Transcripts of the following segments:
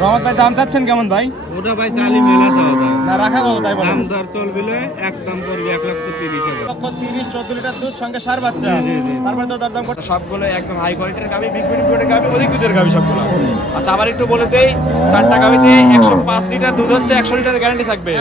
রহমত ভাই দাম চাচ্ছেন কেমন ভাই? ওটা ভাই চালি মেলা চাওয়া দাম না রাখা কত তাই বলেন? দাম দর চলবিলে একদম পড়বে 1,30,000 লক্ষ 30 14 লিটার দুধ সঙ্গে সার বাচ্চা। জি, জি, জি। তারপরে তো দরদাম করতে সবগুলো একদম হাই কোয়ালিটির গাবি, বিগ বিগ গাবি, অধিক দুধের গাবি সবগুলো। আচ্ছা আবার একটু বলে দেই, চারটা গাবিতে 105 লিটার দুধ হচ্ছে, 100 লিটার গ্যারান্টি থাকবে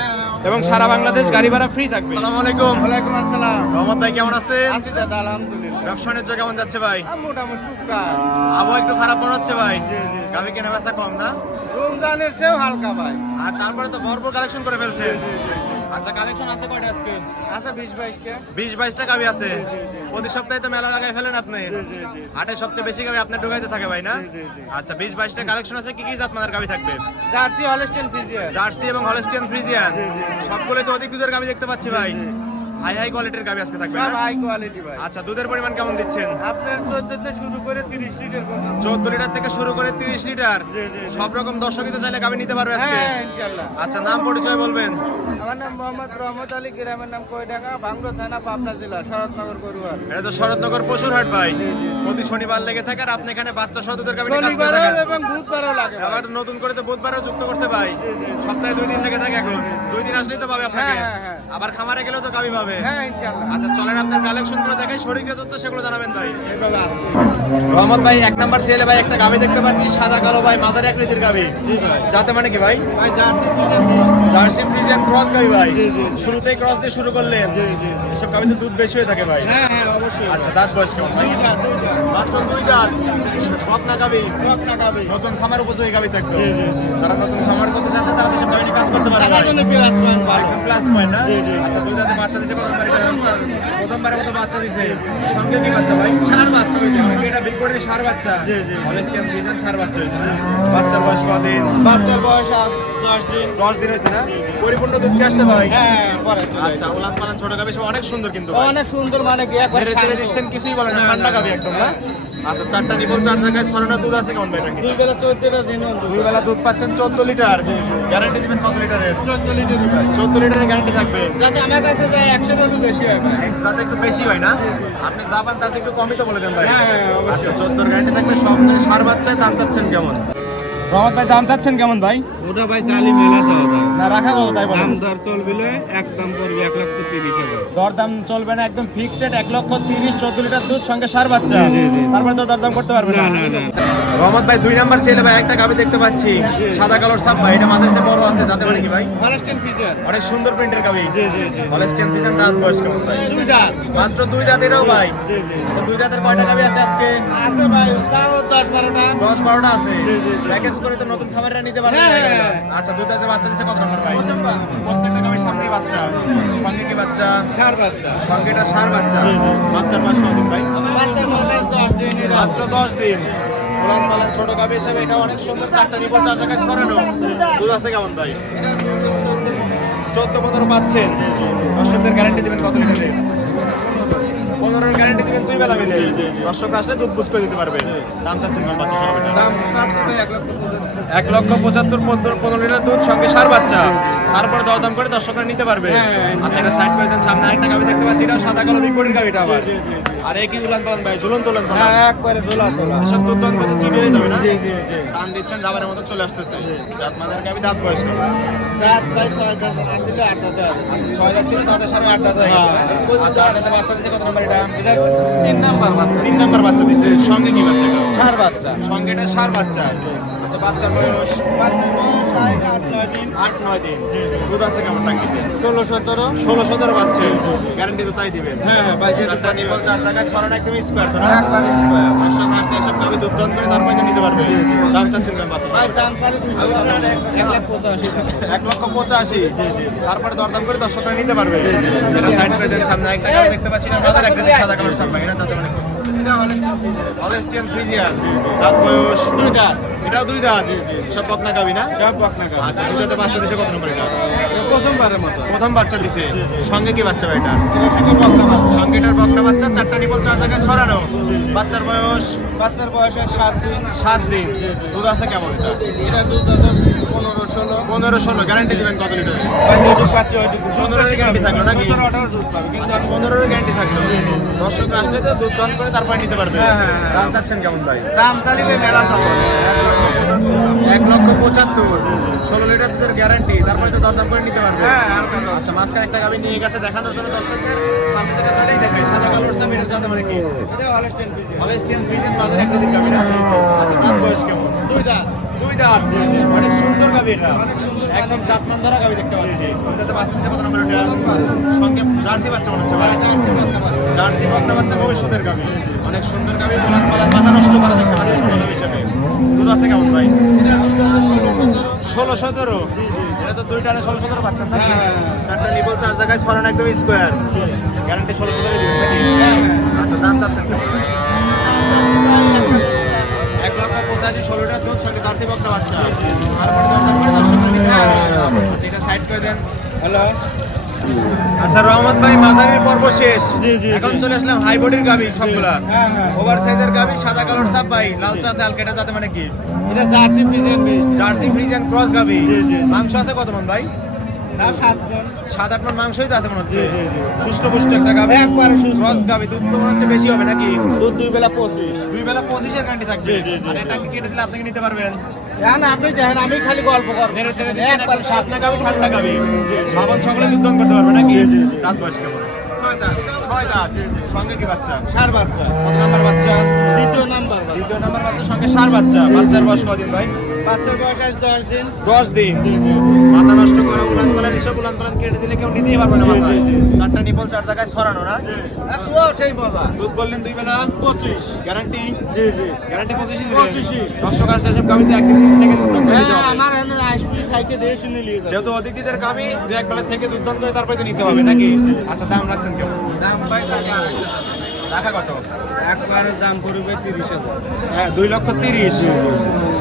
এবং সারা বাংলাদেশ গাড়ি ভাড়া ফ্রি থাকবে। আসসালামু আলাইকুম। ওয়ালাইকুম আসসালাম। রহমত ভাই কেমন আছেন? আছি দাদা আলহামদুলিল্লাহ। ব্যবসা বাণিজ্য কেমন যাচ্ছে ভাই? মোটামুটি টুকটাক। আবহাওয়া একটু খারাপ মনে হচ্ছে ভাই। জি, জি। গাবি কেনা বেচা কম না? রমজানের চেয়েও হালকা ভাই। আর তারপরে তো ভরপুর কালেকশন করে ফেলছেন। জি, জি, জি। আচ্ছা কালেকশন আছে কয়টা আজকে? আচ্ছা 20-22টা। 20-22টা গাবি আছে। জি, জি, জি। প্রতি সপ্তাহে তো মেলা লাগাই ফেলেন আপনি। জি, জি, জি। হাটে সবচেয়ে বেশি গাবি আপনার ঢুকাইতে থাকে ভাই না? জি, জি, জি। আচ্ছা 20-22টা কালেকশন আছে, কি কি জাত মানের গাবি থাকবে? Jersey Holstein Friesian. জার্সি এবং হলস্টিয়ান ফ্রিজিয়ান। জি, জি, জি। সবগুলোই তো অধিক দুধের গাবি দেখতে পাচ্ছি ভাই। জি। হাই হাই কোয়ালিটির গাবি আজকে থাকবে সব না? হাই কোয়ালিটি ভাই। আচ্ছা দুধের পরিমাণ কেমন দিচ্ছেন? আপনার 14 থেকে শুরু করে 30 লিটার পর্যন্ত। 14 লিটার থেকে শুরু করে 30 লিটার। জি, জি, জি। সব রকম দর্শকই তো চাইলে গাবি নিতে পারবে আজকে। হ্যাঁ ইনশাআল্লাহ। আচ্ছা নাম পরিচয় বলবেন? আমার নাম মোহাম্মদ রহমত আলী, গ্রামের নাম কয়ডাঙ্গা, ভাঙ্গুড়া থানা, পাবনা জেলা, শরৎনগর গরুয়ার। এটা তো শরৎনগর পশুর হাট ভাই। জি, জি। প্রতি শনিবার লেগে থাকে আর আপনি এখানে বাচ্চা সহ দুধের গাবি নিয়ে কাজ করে শনিবারও থাকেন। এবং বুধবারও লাগে ভাই। আবার নতুন করে তো বুধবারও যুক্ত করছে ভাই। জি, জি, জি। সপ্তাহে 2 দিন লেগে থাকে এখন। 2 দিন আসলেই তো পাবে আপনাকে। হ্যাঁ, হ্যাঁ, হ্যাঁ। আবার খামারে গেলেও তো গাবি পাবে। হ্যাঁ ইনশাআল্লাহ। আচ্ছা চলেন আপনার কালেকশন গুলো দেখাই, সঠিক যে তথ্য সেগুলো জানাবেন ভাই। এভাবে আসবে। রহমত ভাই এক নাম্বার ছেলে ভাই একটা গাবি দেখতে পাচ্ছি, সাদা কালো ভাই, মাঝারি আকৃতির গাবি। জি ভাই। যাতে মানে কি ভাই? ভাই jersey Friesian. Jersey Friesian cross গাবি ভাই। জি, জি। শুরুতেই ক্রস দিয়ে শুরু করলেন। জি, জি, জি। এসব গাবিতে দুধ বেশি হয়ে থাকে ভাই। হ্যাঁ হ্যাঁ অবশ্যই। আচ্ছা দাঁত বয়স কেমন ভাই? দুইটা। মাত্র 2 দাঁত। বকনা গাবি। রত্না গাবি। নতুন খামার উপযোগী গাবি থাকতো। জি, জি, জি। যারা নতুন খামার করতে চাচ্ছে তারা তো সব গাবি নিয়ে কাজ করতে পারে টাকার ভাই। জন্য প্লাস পয়েন্ট ভালো। একদম প্লাস পয়েন্ট না? জি, জি। আচ্ছা 2 দাঁতে বাচ্চা দিছে কতবার এটা? প্রথমবারের মতো বাচ্চা দিছে। সঙ্গে কি বাচ্চা ভাই? ষাঁড় বাচ্চা হয়েছে। সঙ্গে এটা বিগ বডির ষাঁড় বাচ্চা। জি, জি। হলস্টিয়ান ফ্রিজিয়ান ষাঁড় বাচ্চা হয়েছে না? বাচ্চার বয়স কদিন? বাচ্চার বয়স 10 দিন। 10 দিন হয়েছে না? পরিপূর্ণ দুধ কি আসছে ভাই? হ্যাঁ পরে আচ্ছা উলান পালান ছোট গাবি সব অনেক সুন্দর কিন্তু ভাই। অনেক সুন্দর, মানে কি একবার ধীরে ধীরে দিচ্ছেন, কিছুই বলেন না, ঠান্ডা গাবি একদম না? আচ্ছা চারটা নিবল, 4 জায়গায় ছড়ানো দুধ আছে কেমন ভাই নাকি? দুই বেলা 14টা দিন। দুই বেলা দুধ পাচ্ছেন 14 লিটার। গ্যারান্টি দিবেন কত লিটারের? 14 লিটার ভাই। 14 লিটারের গ্যারান্টি থাকবে। যাতে আমার কাছে যায় 100 টাকা বেশি হয় ভাই। যাতে একটু বেশি হয় না? আপনি যা পান তার চেয়ে একটু কমই তো বলে দেন ভাই। হ্যাঁ, হ্যাঁ, অবশ্যই। আচ্ছা 14 গ্যারান্টি থাকবে। সব থেকে সার বাচ্চায় দাম চাচ্ছেন কেমন? রহমত ভাই দাম চাচ্ছেন কেমন ভাই? ওটা ভাই চালি মেলা চাওয়া দাম না রাখা কত তাই বলেন? দাম দর চলবিলে একদম পড়বে 1,30,000। দরদাম চলবে না, একদম ফিক্সড রেট 1,30,000, 14 লিটার দুধ সঙ্গে সার বাচ্চা। জি, জি, জি। তারপরে তো দরদাম করতে পারবে না। না, না, না। রহমত ভাই 2 নাম্বার ছেলে ভাই একটা গাবি দেখতে পাচ্ছি, সাদা কালোর সাপ ভাই। এটা মাঝে সে বড় আছে, যাতে মানে কি ভাই? Holstein Friesian. অনেক সুন্দর প্রিন্টের গাবি। জি, জি, জি। হলস্টিয়ান ফ্রিজিয়ান দাঁত বয়স কেমন ভাই? দুইটা। মাত্র 2 দাঁত এটাও ভাই। জি, জি। আচ্ছা 2 দাঁতের কয়টা গাবি আছে আজকে? আছে ভাই, তাও 10-12টা। 10-12টা আছে। জি, জি, জি। প্যাকেজ করে তো নতুন খামারিরা নিতে পারবে। হ্যাঁ, হ্যাঁ। আচ্ছা 2 দাঁতের বাচ্চা দিছে কত নম্বর ভাই? প্রথমবার। প্রত্যেকটা গাবির সামনেই বাচ্চা। সঙ্গে কি বাচ্চা? ষাঁড় বাচ্চা। সঙ্গে এটা ষাঁড় বাচ্চা। জি, জি। বাচ্চার বয়স কতদিন ভাই? বাচ্চার বয়স 10 দিন। মাত্র 10 দিন। উলান পালান ছোট গাবি হিসেবে এটা অনেক সুন্দর। চারটা নিবল, 4 জায়গায় ছড়ানো। দুধ আছে কেমন ভাই? 14-15 পাচ্ছেন। দর্শকদের গ্যারান্টি দিবেন কত লিটারের? 15 গ্যারান্টি দিবেন 2 বেলা মিলে। দর্শকরা আসলে দুধ বুঝ করে দিতে পারবে। দাম চাচ্ছেন কেমন বাচ্চা সহ এটা? দাম 1,75,000। 1,75,000 15 লিটার দুধ সঙ্গে সার বাচ্চা। তারপরে দরদাম করে দর্শকরা নিতে পারবে। হ্যাঁ। আচ্ছা এটা সাইড করে দেন। সামনে আরেকটা গাবি দেখতে পাচ্ছি, এটাও সাদা কালো বিগ বডির গাবিটা আবার। জি, জি, জি। আর একই উলান পালান ভাই, ঝুলন তোলন পালান। হ্যাঁ একবারে দোলা তোলা। এসব দুধ দান করতে চিনি হয়ে যাবে না? জি, জি, জি। টান দিচ্ছেন রাবারের মতো চলে আসতেছে। জাত মানের গাবি, দাঁত বয়স কেমন? রাত ভাই 6-10 আট দিলে 8 হাজার। আচ্ছা 6 দাঁত ছিল, তাদের সাড়ে 8 দাঁত হয়ে গেছে। আচ্ছা 8 দাঁতে বাচ্চা দিছে কত নম্বর এটা? এটা 3 নাম্বার বাচ্চা। 3 নাম্বার বাচ্চা দিছে। সঙ্গে কি বাচ্চা এটা? ষাঁড় বাচ্চা। সঙ্গে এটা সার বাচ্চা। আচ্ছা বাচ্চার বয়স বাচ্চার বয়স 8-9 দিন। 8-9 দিন। দুধ আছে কেমন টাঙ্কিতে? 16-17। 16-17 পাচ্ছে। গ্যারান্টি তো তাই দিবেন। হ্যাঁ হ্যাঁ ভাই চারটা নিবল, 4 জায়গায় ছড়ানো, একদম স্কোয়ার তো না? একবার স্কয়ার। দর্শক আসলে এসব গাবি দুধ দান করে তারপরে তো নিতে পারবে। দাম চাচ্ছেন কেমন বাচ্চা? ভাই দাম পারে 1,85,000। 1,85,000। তারপরে দরদাম করে দর্শকরা নিতে পারবে। এটা সাইড করে দেন। সামনে একটা গাবি দেখতে পাচ্ছি না, বাজার একটা সাদা কালার সাপ ভাই। এটা যাতে মানে এটা হলস্টেইন। Holstein Friesian. দাঁত বয়স দুইটা। এটাও 2 দাঁত। সব বকনা গাবি না? সব বকনা গাছ। আচ্ছা 2 দাঁতে বাচ্চা দিছে কত নম্বর এটা? প্রথমবারের মতো। প্রথম বাচ্চা দিছে। সঙ্গে কি বাচ্চা ভাই এটা? এটার সঙ্গে বকনা বাচ্চা। সঙ্গে এটার বকনা বাচ্চা। চারটা নিবল, 4 জায়গায় ছড়ানো। বাচ্চার বয়স বাচ্চার বয়স 7 দিন। 7 দিন। দুধ আছে কেমন এটা? এটা দুধ আছে 15-16। 15 16 গ্যারান্টি দিবেন কত লিটার? ভাই যেটুকু পাচ্ছে ওইটুকু 15 গ্যারান্টি থাকলো নাকি? 17 18 দুধ পাবে কিন্তু 15 গ্যারান্টি থাকলো। দর্শক আসলে তো দুধ দহন করে তারপরে নিতে পারবে। হ্যাঁ, হ্যাঁ, হ্যাঁ। দাম চাচ্ছেন কেমন ভাই? দাম চালিবে মেলা দাম 1,75,000 16 লিটার দুধের গ্যারান্টি, তারপরে তো দরদাম করে নিতে পারবে। হ্যাঁ আর কত? আচ্ছা, মাঝখানে একটা গাভী নিয়ে গেছে দেখানোর জন্য দর্শকদের, সামনে যেটা চলেই দেখাই, সাদা কালোর সামনে এটা জানতে মানে কি? এটা হলস্টেইন ফ্রিজিয়ান হলস্টিয়ান ফ্রিজিয়ান বাজার একটা দিন গাভী না? আচ্ছা, দাঁত বয়স কেমন? দুই দাঁত দুই দাঁত, অনেক সুন্দর গাভী এটা, অনেক সুন্দর। একদম জাতমান ধরা গাভী দেখতে পাচ্ছি। এটাতে বাচ্চা দিচ্ছে কত নম্বর এটা? সঙ্গে জার্সি বাচ্চা মনে হচ্ছে ভাই। জার্সি বকনা বাচ্চা ভবিষ্যতের গাভী, অনেক সুন্দর গাভী, গোলান পালান মাথা নষ্ট করা দেখতে পাচ্ছি ছোট গাভী হিসেবে। দুধ আছে কেমন ভাই? 16-17, এটা তো দুই টানে 16-17 পাচ্ছেন নাকি? হ্যাঁ। চারটা নিবল, চার জায়গায় ছড়ানো একদম স্কোয়ার, গ্যারান্টি 16-17 দিবেন নাকি? আচ্ছা, দাম চাচ্ছেন কেমন ভাই? 1,85,000, 16 লিটার দুধ, সঙ্গে জার্সি বকনা বাচ্চা, তারপরে দরদাম করে দর্শকরা নিতে পারবে। আচ্ছা, এটা সাইড করে দেন। হ্যালো আচ্ছা রহমত ভাই, মাঝারির পর্ব শেষ, জি, জি, এখন জি। চলে আসলাম হাই বডির গাভী সবগুলা। হ্যাঁ হ্যাঁ ওভার সাইজের গাভী, সাদা কালার সাপ ভাই, লাল চা চাল কেটে যাতে মানে কি? এটা jersey Friesian best jersey Friesian cross গাভী। জি, জি। মাংস আছে কত মন ভাই? না 7 জন 7-8 মন মাংসই তো আছে মনে হচ্ছে। জি, জি, জি। সুষ্ঠু পুষ্ট একটা গাভী, একবারে সুস্থ। ক্রস গাভী, দুধ তো মনে হচ্ছে বেশি হবে নাকি? দুধ দুই বেলা 25 দুই বেলা 25-এর গ্যারান্টি থাকবে। জি, জি, জি, আর এটা আমি কেটে দিলে আপনাকে নিতে পারবেন। এখন আপনি দেখেন আমি খালি গল্প করব নেড়ে ছেড়ে দিচ্ছেন, একদম সাতনা গাভী, ঠান্ডা গাভী, ভাবন সকলে দুধ দান করতে পারবে নাকি? জি, জি, জি। দাঁত বয়স কেমন? 6 দাঁত 6 দাঁত, সঙ্গে কি বাচ্চা? সার বাচ্চা কত নাম্বার বাচ্চা? দ্বিতীয় নাম্বার দ্বিতীয় নাম্বার বাচ্চা, সঙ্গে সার বাচ্চা। বাচ্চার বয়স কদিন ভাই? বাচ্চার বয়স আজ 10 দিন 10 দিন। মাথা নষ্ট করে উলান পালান, এসব উলান পালান কেটে দিলে কেউ নিতেই পারবে না মাথায়। জি, জি। চারটা নিপল, চার জায়গায় ছড়ানো না? তুইও সেই মজা দুধ বললেন দুই বেলা 25 গ্যারান্টি, জি জি গ্যারান্টি 25 দিবেন। 25 দর্শক আসলে সব গাবিতে একদিন থেকে দুধ দান করে নিতে হবে। আমার এনে আইসক্রিম খাইকে দিয়ে শুনে নিয়ে যাবে যেহেতু অতিথিদের গাবি, দু এক বেলা থেকে দুধ দান করে তারপরে তো নিতে হবে নাকি? আচ্ছা, দাম রাখছেন কেমন? দাম ভাই খালি 250 রাখা কত? একবারে দাম পড়বে 30,000 হ্যাঁ, 2,30,000,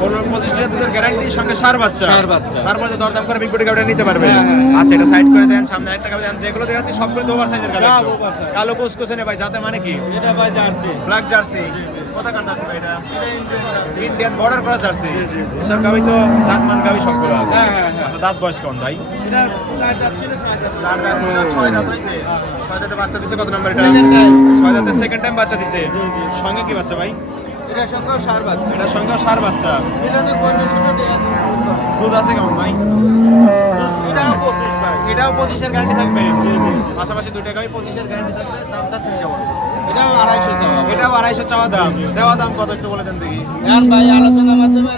15-25 লিটার দুধের গ্যারান্টি, সঙ্গে সার বাচ্চা। ষাঁড় বাচ্চা। তারপরে তো দরদাম করে বিগ বডি গাবিটা নিতে পারবে। হ্যাঁ, হ্যাঁ। আচ্ছা, এটা সাইড করে দেন। সামনে আরেকটা গাবি দেন, যেগুলো দেখাচ্ছি সবগুলো তো ওভার সাইজের গাবি। সব over size। কালো কুচকুচে নে ভাই, যাতে মানে কি? এটা ভাই জার্সি ব্ল্যাক জার্সি। কোথাকার জার্সি ভাই এটা? এটা ইন্ডিয়ান জার্সি ইন্ডিয়ান বর্ডার করা জার্সি। জি, জি। এসব গাবি তো জাতমান গাবি সবগুলো। হ্যাঁ, হ্যাঁ, হ্যাঁ। আচ্ছা, দাঁত বয়স কেমন ভাই? এটা 4 দাঁত ছিল 6 দাঁত 4 দাঁত ছিল, 6 দাঁত হইছে। 6 দাঁতে বাচ্চা দিছে কত নাম্বার এটা? Second time। 6 দাঁতে সেকেন্ড টাইম বাচ্চা দিছে। জি, জি। সঙ্গে কি বাচ্চা ভাই? এটার সঙ্গে সার বাচ্চা এটার সঙ্গে সার বাচ্চা। মিলনের কন্ডিশনটা দেয়া দুধ আছে কেমন ভাই? এটা 25 ভাই এটাও 25-এর গ্যারান্টি থাকবে। পাশাপাশি দুইটা গাবি 25-এর গ্যারান্টি থাকবে। দাম চাচ্ছেন কেমন? এটাও 250 চাওয়া এটাও 250 চাওয়া দাম। দেওয়া দাম কত একটু বলে দেন দেখি। এখন ভাই আলোচনার মাধ্যমে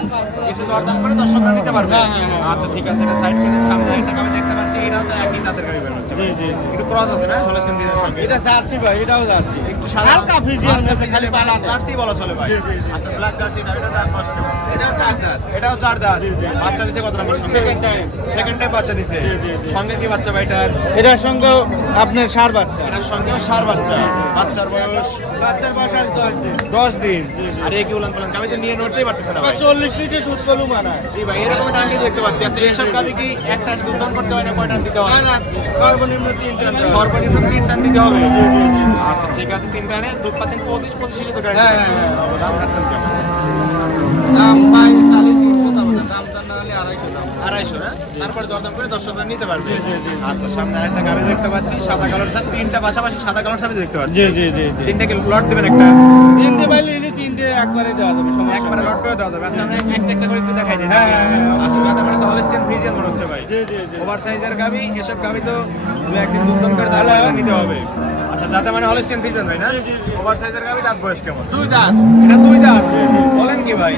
কিছু দরদাম করে দর্শকরা নিতে পারবে। হ্যাঁ, হ্যাঁ, হ্যাঁ। আচ্ছা, ঠিক আছে, এটা সাইড করে দেন। সামনে একটা গাবি দেখতে পাচ্ছি, এটাও তো একই জাতের গাবি বের হচ্ছে। জি, জি, জি। একটু ক্রস আছে না হলস্টিয়ান ফ্রিজিয়ানের সঙ্গে? এটা জার্সি ভাই এটাও জার্সি একটু সাদা, হালকা ফিজিয়ান হালকা খালি পালা নেই। জার্সি বলা চলে ভাই। জি, জি, জি। আচ্ছা, ব্ল্যাক জার্সি না, এটা দাম কষ্ট কেমন? এটাও 4 দাঁত এটাও 4 দাঁত। জি, জি। বাচ্চা দিছে কত number? Second time second time বাচ্চা দিছে। জি, জি, জি। সঙ্গে কি বাচ্চা ভাই এটার? এটার সঙ্গে আপনার সার বাচ্চা এটার সঙ্গেও সার বাচ্চা। বাচ্চার বয়স বাচ্চার বয়স আজ 10 দিন 10 দিন। জি, জি। আর এই কি উলান পালান গাবি তো নিয়ে নড়তেই পারতেছে না ভাই। 40 লিটার দুধ কলু মানায় জি ভাই, এরকম টাঙ্গি দেখতে পাচ্ছি। আচ্ছা, এসব গাবি কি এক টান দুধ দান করতে হয় না কয় টান দিতে হয়? না না সর্বনিম্ন 3 টান সর্বনিম্ন 3 টান দিতে হবে। জি, জি, জি। আচ্ছা, ঠিক আছে, 3 টানে দুধ পাচ্ছেন 25 তো হ্যাঁ, গ্যারান্টি। হ্যাঁ, হ্যাঁ। দাম রাখছেন কেমন? দাম ভাই 350 দাম না দাম দাম না হলে 250 দাম 250 না? তারপরে দরদাম করে দর্শকরা নিতে পারবে। জি, জি, জি। আচ্ছা, সামনে আরেকটা গাবি দেখতে পাচ্ছি, সাদা কালার সাথে তিনটা, পাশাপাশি সাদা কালার সাথে দেখতে পাচ্ছি। জি জি জি জি তিনটা কি লট দিবেন একটা? তিনটে বাইলে এই তিনটে একবারে দেওয়া যাবে সমস্যা একবারে নেই। লট করে দেওয়া যাবে। আচ্ছা, আমরা একটা একটা করে একটু দেখাই দিই। হ্যাঁ, হ্যাঁ, হ্যাঁ। আচ্ছা, যাতে মানে তো হলস্টিয়ান ফ্রিজিয়ান মনে হচ্ছে ভাই। জি জি জি ওভার সাইজের গাবি, এসব গাবি তো দু একদিন দুধ দান করে তারপরে এটা নিতে হবে। আচ্ছা, যাতে মানে হলস্টিয়ান ফ্রিজিয়ান ভাই না? জি, জি, জি। ওভার সাইজের গাবি, দাঁত বয়স কেমন? 2 দাঁত এটা 2 দাঁত। বলেন কি ভাই?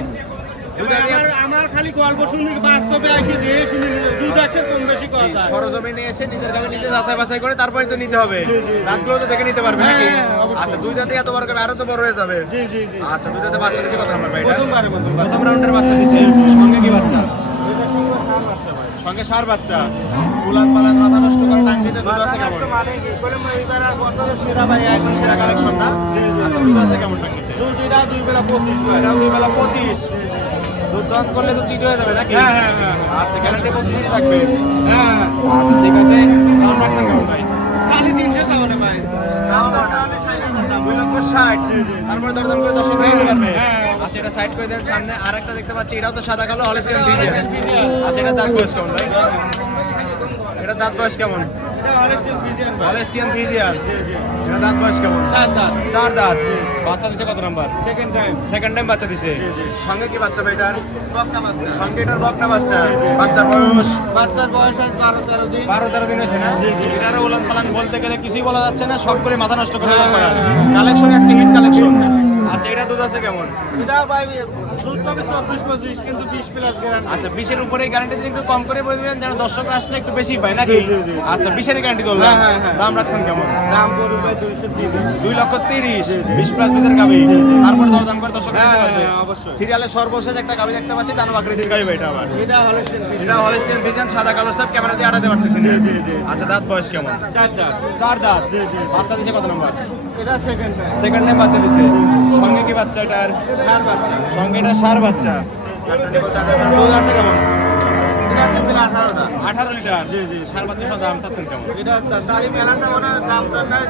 2 দাঁত আমার খালি গল্প শুনি বাস্তবে এসে দিয়ে শুনি 2 দাঁতের কম বেশি কথা সরজমিনে এসে নিজের গাবি নিজে যাচাই বাছাই করে তারপরে তো নিতে হবে। জি, জি। দাঁতগুলো তো দেখে নিতে পারবে হ্যাঁ, নাকি? হ্যাঁ, অবশ্যই। আচ্ছা, 2 দাঁতে এত বড় গাবি আরো তো বড় হয়ে যাবে। জি জি জি আচ্ছা, 2 দাঁতে বাচ্চা দিছে কত নাম্বার ভাই এটা? প্রথমবারে প্রথম রাউন্ডের বাচ্চা দিছে। সঙ্গে কি বাচ্চা? এটা সঙ্গে সার বাচ্চা ভাই সঙ্গে সার বাচ্চা। উলান পালান মাথা নষ্ট করে টাঙ্গিতে দুধ আছে কেমন? মানে কি বলে এইবার আর বছরের সেরা ভাই বছর সেরা কালেকশন না? আচ্ছা, দুধ আছে কেমন টাঙ্গিতে? দুইটা 2 বেলা 25 ভাই এটাও 2 বেলা 25। দুধ দান করলে তো চিট হয়ে যাবে নাকি? হ্যাঁ হ্যাঁ হ্যাঁ আচ্ছা, গ্যারান্টি 25 থাকবে। হ্যাঁ আচ্ছা, ঠিক আছে, দাম রাখছেন কেমন ভাই? 350 দাও না ভাই দাম 2,60,000। তারপরে দরদাম করে দর্শকরা নিতে পারবে। হ্যাঁ। আচ্ছা এটা সাইড করে দেন, সামনে আরেকটা দেখতে পাচ্ছি, এটাও তো সাদা কালো হলিস্টিয়ান ফ্রিজিয়ান। আচ্ছা এটা দাঁত বয়স কেমন ভাই? এটা দাঁত বয়স কেমন? এটা হলিস্টিয়ান ফ্রিজিয়ান ভাই। হলিস্টিয়ান ফ্রিজিয়ান, এটা দাঁত বয়স কেমন? 4 দাঁত। 4 দাঁত। বাচ্চা দিছে কত number? Second time. Second time বাচ্চা দিছে। সঙ্গে কি বাচ্চা ভাই এটার? বকনা বাচ্চা। সঙ্গে এটার বকনা বাচ্চা। বাচ্চার বয়স বাচ্চার বয়স হয় 12-13 দিন। 12-13 দিন হয়েছে না? এটারও উলান পালান বলতে গেলে কিছুই বলা যাচ্ছে না, সব করে মাথা নষ্ট করে উলান পালান। কালেকশন আজকে হিট কালেকশন। আচ্ছা এটা দুধ আছে কেমন? এটা ভাই দুধ পাবে 24-25 কিন্তু 20 প্লাস গ্যারান্টি। আচ্ছা 20-এর উপরে গ্যারান্টি দিলে একটু কম করে বলে দিবেন, যেন দর্শকরা আসলে একটু বেশি পায় নাকি? আচ্ছা 20-এর গ্যারান্টি ধরলাম। হ্যাঁ, হ্যাঁ। দাম রাখছেন কেমন? দাম করবে ভাই 230। 2,30,000, 20 প্লাস দুধের গাবি। তারপর দরদাম করে দর্শকরা নিতে পারবে। হ্যাঁ, অবশ্যই। সিরিয়ালের সর্বশেষ একটা গাবি দেখতে পাচ্ছি, দানো আকৃতির গাবি ভাই এটা আবার। এটা হলিস্টিয়ান ফ্রিজিয়ান। এটা হলিস্টিয়ান ফ্রিজিয়ান, সাদা কালো, সব ক্যামেরা দিয়ে আটাতে পারতেছি না। আচ্ছা দাঁত বয়স কেমন? 4 দাঁত। 4 দাঁত। বাচ্চা দিছে কত নাম্বার? এটা সেকেন্ড টাইম। সেকেন্ড টাইম বাচ্চা দিছে। সঙ্গে কি বাচ্চা এটার? চার বাচ্চা। সঙ্গে এটা সার বাচ্চা। দুধ আছে কেমন? এটা কিন্তু 18টা। 18 লিটার। সার বাচ্চা সব দাম চাচ্ছেন কেমন? এটা সারি মেলাতে মনে হয় দামটা নাই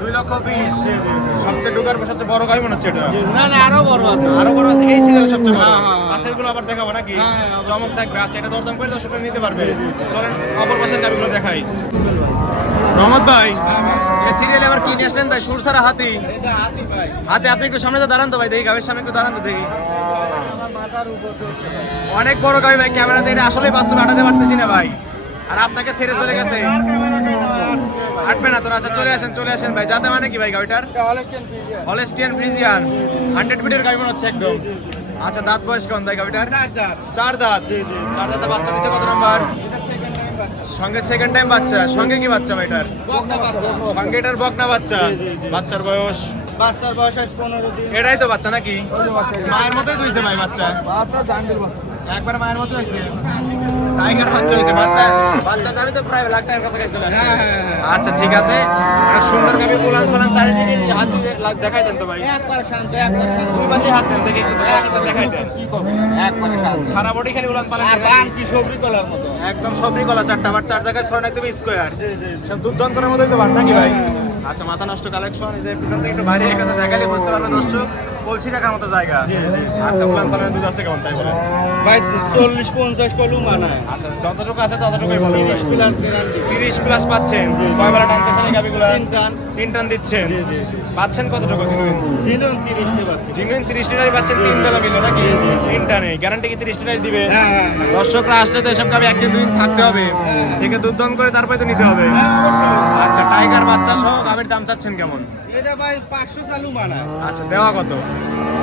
2,20,000। সবচেয়ে ঢোকার পর সবচেয়ে বড় গাড়ি মনে হচ্ছে এটা। না না আরো বড় আছে। আরো বড় আছে, এই সিরিয়াল সবচেয়ে বড়। হ্যাঁ, হ্যাঁ। পাশের গুলো আবার দেখাবো নাকি? হ্যাঁ, হ্যাঁ, চমক থাকবে। আচ্ছা এটা দরদাম করে দর্শকরা নিতে পারবে। চলেন অপর পাশের গাড়িগুলো দেখাই। রহমত ভাই, এই সিরিয়ালে আবার কি নিয়ে আসলেন ভাই? সুরসারা হাতি। এটা হাতি ভাই। হাতে আপনি একটু সামনে তো দাঁড়ান তো ভাই, দেখি গাড়ির সামনে একটু দাঁড়ান তো দেখি। আমার মাথার উপর চলছে ভাই। অনেক বড় গাড়ি ভাই, ক্যামেরাতে এটা আসলে বাস্তবে আটাতে পারতেছি না ভাই। আর আপনাকে ছেড়ে চলে গেছে। আর ক্যামেরা কেন আটবে ভাই? হাঁটবে না তো? আচ্ছা চলে আসেন ভাই। যাতে মানে কি ভাই গাড়িটার? এটা হলিস্টিয়ান ফ্রিজিয়ান। হলিস্টিয়ান ফ্রিজিয়ান 100 ফিটের গাড়ি মনে হচ্ছে একদম। আচ্ছা দাঁত বয়স কেমন ভাই গাড়িটার? 4 দাঁত। 4 দাঁত। 4 দাঁতে বাচ্চা দিছে কত নাম্বার? এটা সেকেন্ড টাইম বাচ্চা। সঙ্গে সেকেন্ড টাইম বাচ্চা। সঙ্গে কি বাচ্চা ভাই এটার? বকনা বাচ্চা। সঙ্গে এটার বকনা বাচ্চা। বাচ্চার বয়স? বাচ্চার বয়স আছে 15 দিন। এটাই তো বাচ্চা নাকি? মায়ের মতোই দুইছে ভাই বাচ্চা। বাচ্চা জান্ডিল বাচ্চা। একবার মায়ের মতো হয়েছে। টাইগার বাচ্চা হয়েছে। বাচ্চার দামই তো প্রায় লাখ টাকার কাছাকাছি চলে আসছে। হ্যাঁ, হ্যাঁ, হ্যাঁ। আচ্ছা ঠিক আছে, অনেক সুন্দর গাবি। উলান পালান চারিদিকে হাত দিয়ে দেখাই দেন তো ভাই। একবার শান্ত, একবার শান্ত। দুই পাশে হাত দেন, দেখি একটু দর্শকদের দেখাই দেন। কি করবে? একবারে শান্ত। সারা বডি খালি উলান পালান আর করে বান নাকি? কি সবরি কলার মতো। একদম সবরি গলা, চারটা বার 4 জায়গায় ছড়ানো, একদম স্কোয়ার। জি জি। সব দুর্দান্তরের মতোই তো বার নাকি ভাই? হ্যাঁ, হ্যাঁ। আচ্ছা মাথা নষ্ট কালেকশন। এই যে পিছন থেকে একটু বাইরে কাছে দেখালে বুঝতে পারবে দর্শক, কলসি রাখার মতো জায়গা। জি, জি। আচ্ছা উলান পালানের দুধ আছে কেমন তাই বলে? ভাই 40-50 কলু মানায়। আচ্ছা যতটুকু আছে ততটুকুই বলে। 30 প্লাস গ্যারান্টি। 30 প্লাস পাচ্ছেন। কয় বেলা টানতেছেন এই গাবিগুলো? 3 টান। 3 টান দিচ্ছেন। জি জি। পাচ্ছেন কতটুকু জিনুইন? জিনুন 30 টি বাচ্চা। জিনুইন 30 লিটারই পাচ্ছেন 3 বেলা মিলে নাকি? 3 টানে গ্যারান্টি কি 30 লিটারই দিবে? হ্যাঁ হ্যাঁ হ্যাঁ। দর্শকরা আসলে তো এসব গাবি একদিন দুদিন থাকতে হবে, হ্যাঁ। থেকে দুধ দন করে তারপরে তো নিতে হবে। হ্যাঁ, অবশ্যই। আচ্ছা টাইগার বাচ্চা সহ গাবির দাম চাচ্ছেন কেমন? এটা ভাই 500 চালু মানায়। আচ্ছা দেওয়া কত?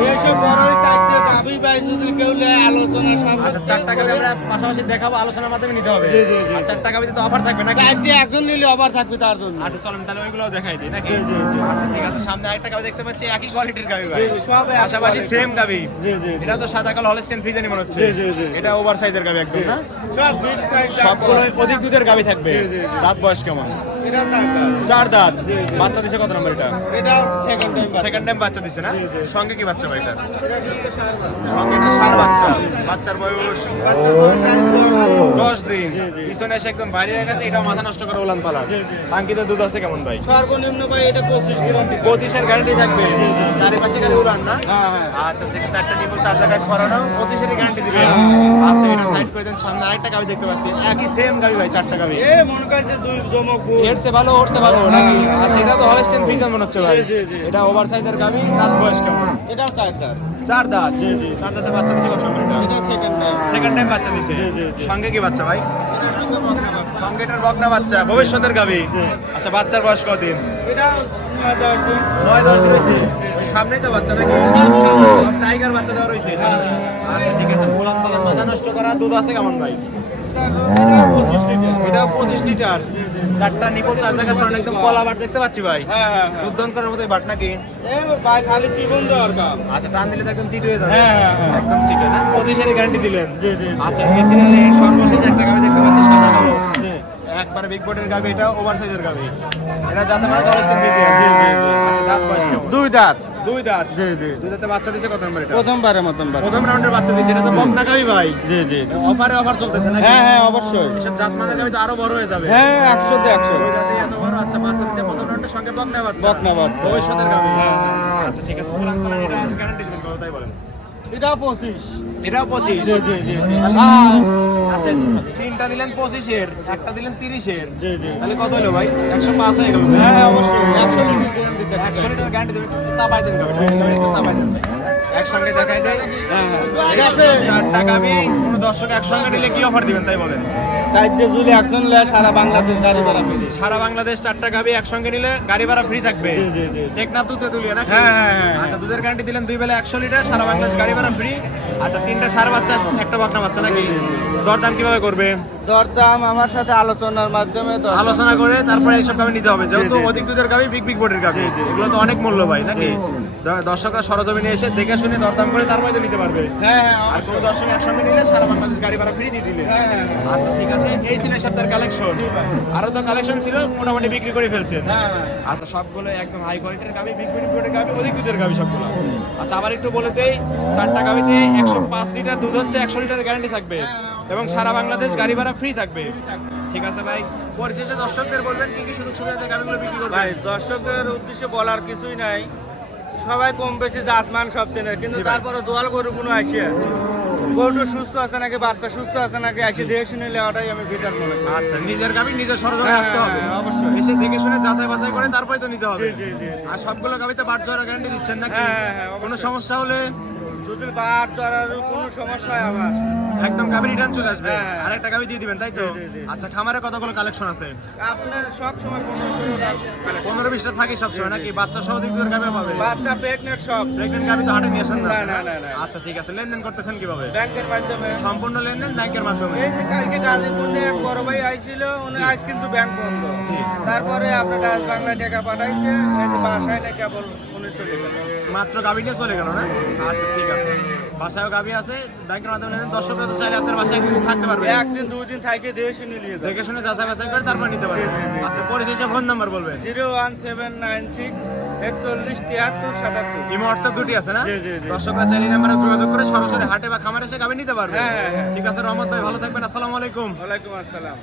এইসব বড়ই চারটে গাবি ভাই যদি কেউ নেয় আলোচনা সব। আচ্ছা 4টা গাবি আমরা পাশাপাশি দেখাবো, আলোচনার মাধ্যমে নিতে হবে। জি, জি, জি। আর 4টা গাবিতে তো অফার থাকবে নাকি? চারটে একজন নিলে অফার থাকবে তার জন্য। আচ্ছা চলেন তাহলে ওইগুলোও দেখাই দিই নাকি? জি, জি, জি। আচ্ছা ঠিক আছে, সামনে আরেকটা গাবি দেখতে পাচ্ছি, একই কোয়ালিটির গাবি ভাই। জি, জি, সব এক পাশাপাশি quality। সেম গাবি। জি জি। এটা তো সাদা কালো হলিস্টিয়ান ফ্রিজিয়ানি মনে হচ্ছে। জি, জি, জি। এটা ওভার সাইজের গাবি একদম না? সব বিগ সাইজ। সবগুলো অধিক দুধের গাবি থাকবে। জি, জি, জি। দাঁত বয়স কেমন? এটা চারটা। 4 দাঁত। জি, জি। বাচ্চা দিছে কত নম্বর এটা? এটা সেকেন্ড টাইম। সেকেন্ড টাইম বাচ্চা দিছে না? জি, জি। সঙ্গে কি বাচ্চা ভাই এটা? এটা সঙ্গে সার বাচ্চা। সঙ্গে এটা সার বাচ্চা। বাচ্চার বয়স বাচ্চার বয়স আছে 10 দিন। জি, জি। পিছনে এসে একদম বাইরে হয়ে গেছে, এটাও মাথা নষ্ট করে উলান পালান। জি, জি। টাঙ্কিতে দুধ আছে কেমন ভাই? সর্বনিম্ন ভাই এটা 25 গ্যারান্টি। 25-এর গ্যারান্টি থাকবে। চারিপাশে খালি উলান না? হ্যাঁ হ্যাঁ। আচ্ছা ঠিক আছে, 4টা নিবল 4 জায়গায় সরানো, 25-এর গ্যারান্টি দিবে। আচ্ছা এটা সাইড করে দেন, সামনে আরেকটা গাবি দেখতে পাচ্ছি, একই সেম গাবি ভাই, 4টা গাবি। এ মনে করে যে দুই জমক গরু। এর চেয়ে ভালো, ওর চেয়ে ভালো নাকি? আচ্ছা এটা তো হলিস্টিয়ান ফ্রিজিয়ান মনে হচ্ছে ভাই। জি, জি, জি। এটা ওভার সাইজের গাবি। দাঁত বয়স কেমন? এটাও চারটা। 4 দাঁত। জি, জি। 4 দাঁতে বাচ্চা দিছে কত নম্বর এটা? এটা সেকেন্ড টাইম। সেকেন্ড টাইম বাচ্চা দিছে। জি, জি, জি। সঙ্গে কি বাচ্চা ভাই? এটার সঙ্গে বকনা বাচ্চা। সঙ্গে এটার বকনা বাচ্চা, ভবিষ্যতের গাবি। জি। আচ্ছা বাচ্চার বয়স কতদিন? এটা 10 দিন। 9-10 দিন হয়েছে। ওই সামনেই তো বাচ্চা নাকি? সব টাইগার বাচ্চা দেওয়া রয়েছে। আচ্ছা ঠিক আছে, উলান পালান মাথা নষ্ট করা। দুধ আছে কেমন ভাই? এটা 25 লিটার। এটা 25 লিটার। 4টা নিপল 4 জায়গায় সরানো, একদম কলা বাট দেখতে পাচ্ছি ভাই। হ্যাঁ হ্যাঁ দুধ দন করার মতোই বাট নাকি? এ ভাই খালি জীবন দেওয়ার কাম। আচ্ছা টান দিলে তো একদম চিট হয়ে যাবে। হ্যাঁ, হ্যাঁ, হ্যাঁ। একদম চিট না? 25-এর গ্যারান্টি দিলেন। জি জি। আচ্ছা এই সিরিয়ালে সর্বশেষ একটা গাবি দেখতে পাচ্ছি, সাদা কালো। জি। একবারে বিগ বডির গাবি, এটা ওভার সাইজের গাবি। এটা যাতে মানে দলেস্টেন বেশি। আচ্ছা দাঁত বয়স কেমন? দুই দাঁত। দুই দাঁত। জি জি। দুই দাঁতে বাচ্চা দিছে কত নাম্বার এটা? প্রথমবারের মতন বাচ্চা। প্রথম রাউন্ডের বাচ্চা দিছে। এটা তো বকনা গাবি ভাই। জি জি। অফারে অফার চলতেছে নাকি? হ্যাঁ হ্যাঁ অবশ্যই। এসব জাত মানের গাবি তো আরো বড় হয়ে যাবে। হ্যাঁ 100-তে 100। দুই দাঁতে এত বড়। আচ্ছা বাচ্চা দিছে প্রথম রাউন্ডের সঙ্গে বকনা বাচ্চা। বকনা বাচ্চা। ভবিষ্যতের গাবি। হ্যাঁ। আচ্ছা ঠিক আছে। পুরান কালার এটা গ্যারান্টি দিবেন কত তাই বলেন? এটাও 25। এটাও 25। জি জি জি। আচ্ছা তিনটা দিলেন 25 এর, একটা দিলেন 30 এর। জি জি। তাহলে কত হলো ভাই? 105 হয়ে গেল। হ্যাঁ অবশ্যই 100 লিটার গ্যারান্টি দেন। 100 লিটার গ্যারান্টি দেবেন। একটু চাপাই দেন গাবিটা। একটু চাপাই দেন। একসঙ্গে দেখাই দেয়। হ্যাঁ হ্যাঁ। ঠিক আছে। 4টা গাবি কোন দর্শক একসঙ্গে নিলে কি অফার দিবেন তাই বলেন? সাইডে ঝুলে একজন লে সারা বাংলাদেশ গাড়ি ভাড়া ফ্রি। সারা বাংলাদেশ 4টা গাবি একসঙ্গে নিলে গাড়ি ভাড়া ফ্রি থাকবে। জি জি জি। টেকনাফ দুধে তুলিয়ে নাকি? হ্যাঁ, হ্যাঁ, হ্যাঁ। আচ্ছা দুধের গ্যারান্টি দিলেন 2 বেলা 100 লিটার, সারা বাংলাদেশ গাড়ি ভাড়া ফ্রি। আচ্ছা তিনটা সার বাচ্চা, একটা বকনা বাচ্চা নাকি? দরদাম কিভাবে করবে? দরদাম আমার সাথে আলোচনার মাধ্যমে আলোচনা করে তারপরে এইসব গাবি নিতে হবে, যেহেতু জি, জি। অধিক দুধের গাবি বিগ বিগ বডির গাবি, জি, জি। এগুলো তো অনেক মূল্য ভাই নাকি? জি। দর্শকরা সরজমিনে এসে দেখে শুনে দরদাম করে তারপরে তো নিতে পারবে। হ্যাঁ হ্যাঁ আর কোনো দর্শক একসঙ্গে নিলে সারা বাংলাদেশ গাড়ি ভাড়া ফ্রি দিয়ে দিলে। হ্যাঁ হ্যাঁ আচ্ছা ঠিক আছে, এই ছিল সপ্তাহের কালেকশন। আরো তো কালেকশন ছিল, মোটামুটি বিক্রি করে ফেলছেন। হ্যাঁ। আচ্ছা সবগুলো একদম হাই কোয়ালিটির গাবি, বিগ বিগ বডির গাবি, অধিক দুধের গাবি সবগুলো। আচ্ছা আবার একটু বলে দেই, 4টা গাবিতে 105 লিটার দুধ হচ্ছে, 100 লিটার গ্যারান্টি থাকবে এবং সারা বাংলাদেশ গাড়ি ভাড়া ফ্রি থাকবে। ঠিক আছে ভাই, পরিশেষে দর্শকদের বলবেন কি কি সুযোগ সুবিধা গাবিগুলো বিক্রি করবেন? ভাই দর্শকের উদ্দেশ্যে বলার কিছুই নাই, সবাই কম বেশি জাতমান সব চেনে, কিন্তু জি ভাই। তারপরে দোয়াল গরু কোনো আসে গরুটা সুস্থ আছে নাকি বাচ্চা সুস্থ আছে নাকি আসে দেখে শুনে নেওয়াটাই আমি বেটার মনে করি। আচ্ছা নিজের গাবি নিজের সরজমে হ্যাঁ, আসতে হবে, হ্যাঁ, অবশ্যই। এসে দেখে শুনে যাচাই বাছাই করে তারপরে তো নিতে হবে। জি, জি, জি। আর সবগুলো গাবিতে বাট জোড়া গ্যারান্টি দিচ্ছেন নাকি? হ্যাঁ, হ্যাঁ, হ্যাঁ, কোনো অবশ্যই। সমস্যা হলে যদি বার ধরার কোনো সমস্যা হয় আমার একদম গাবি রিটার্ন চলে আসবে, হ্যাঁ। আর একটা গাবি দিয়ে দিবেন তাই তো? জি, জি, জি। আচ্ছা খামারে কতগুলো কালেকশন আছে? আপনার সব সময় 1500 15-20টা থাকে সবসময় নাকি? বাচ্চা সহ দিক দুধের গাবি পাবে? বাচ্চা প্রেগনেন্ট সব প্রেগনেন্ট গাবি তো হাটে নিয়ে আসেন না? না, না, না, না। আচ্ছা ঠিক আছে, লেনদেন করতেছেন কিভাবে? ব্যাংকের মাধ্যমে। সম্পূর্ণ লেনদেন ব্যাংকের মাধ্যমে? এই যে কালকে গাজীপুরে এক বড় ভাই আইছিল, উনি জি। আজ কিন্তু ব্যাংক বন্ধ। জি। তারপরে আপনার ডাচ বাংলা টাকা পাঠাইছে, এই যে বাসায় না কেবল উনি চলে গেল। মাত্র গাবি নিয়ে চলে গেল না? আচ্ছা ঠিক আছে, বাসায়ও গাবি আছে, ব্যাংকের মাধ্যমে লেনদেন। দর্শকরা তো চাইলে আপনার বাসায় একদিন থাকতে পারবে, একদিন দুই দিন থাইকে দিয়ে শুনে নিয়ে যাবে। দেখে শুনে যাচাই বাছাই করে তারপর নিতে পারবে। জি, জি, জি। আচ্ছা পরিশেষে ফোন নাম্বার বলবেন? 01796 41 73 77। ইমো হোয়াটসঅ্যাপ দুটি আছে না? জি, জি, জি। দর্শকরা চাইলে এই নাম্বারে যোগাযোগ করে সরাসরি হাটে বা খামারে এসে গাবি নিতে পারবে। হ্যাঁ, হ্যাঁ, হ্যাঁ। ঠিক আছে রহমত ভাই, ভালো থাকবেন, আসসালামু আলাইকুম। ওয়ালাইকুম আসসালাম।